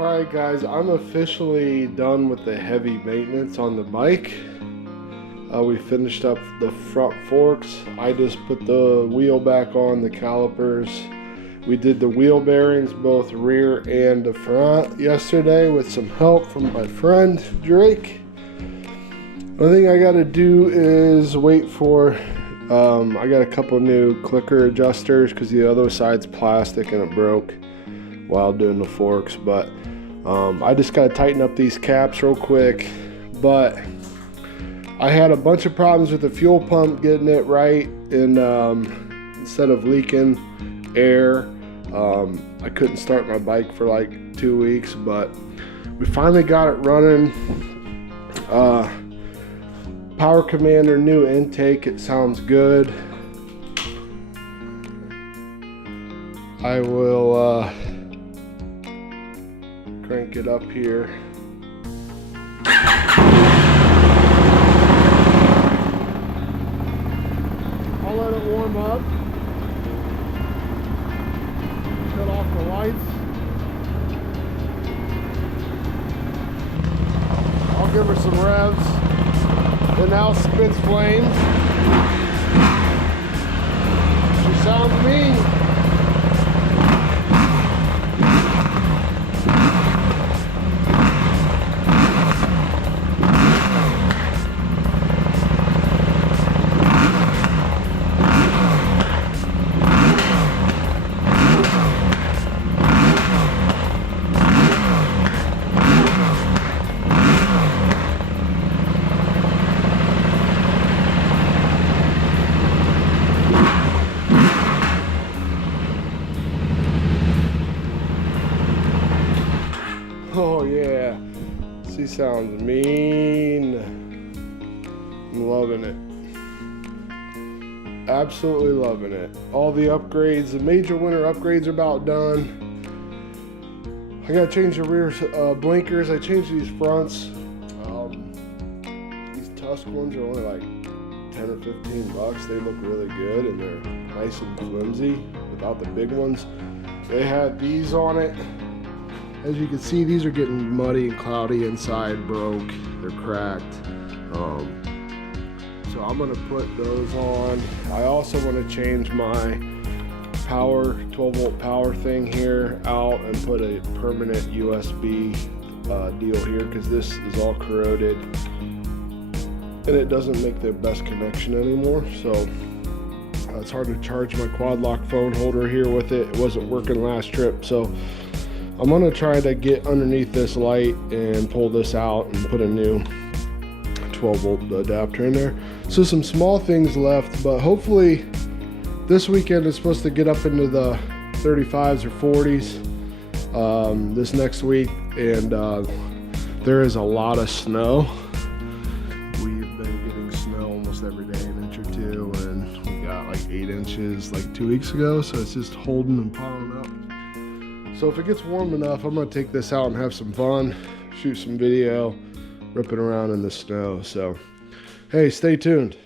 Alright guys, I'm officially done with the heavy maintenance on the bike. We finished up the front forks. I just put the wheel back on, the calipers. We did the wheel bearings, both rear and the front, yesterday with some help from my friend Drake. The thing I gotta do is wait for, I got a couple new clicker adjusters because the other side's plastic and it broke while doing the forks, but I just got to tighten up these caps real quick. But I had a bunch of problems with the fuel pump getting it right, and instead of leaking air, I couldn't start my bike for like 2 weeks, but we finally got it running. Power Commander new intake, it sounds good. I will crank it up here. I'll let it warm up. Shut off the lights. I'll give her some revs. It now spits flames. She sounds mean. Oh yeah, she sounds mean. I'm loving it. Absolutely loving it. All the upgrades, the major winter upgrades are about done. I gotta change the rear blinkers. I changed these fronts. These Tusk ones are only like 10 or 15 bucks. They look really good and they're nice and flimsy without the big ones. They had these on it. As you can see, these are getting muddy and cloudy inside, broke, they're cracked. So I'm gonna put those on. I also wanna change my power, 12 volt power thing here out and put a permanent USB deal here because this is all corroded and it doesn't make the best connection anymore. So it's hard to charge my quad lock phone holder here with it. It wasn't working last trip, so I'm gonna try to get underneath this light and pull this out and put a new 12 volt adapter in there. So some small things left, but hopefully this weekend is supposed to get up into the 35s or 40s this next week, and there is a lot of snow. We've been getting snow almost every day, an inch or two, and we got like 8 inches like 2 weeks ago, so it's just holding and piling up. So if it gets warm enough, I'm gonna take this out and have some fun, shoot some video, ripping around in the snow. So, hey, stay tuned.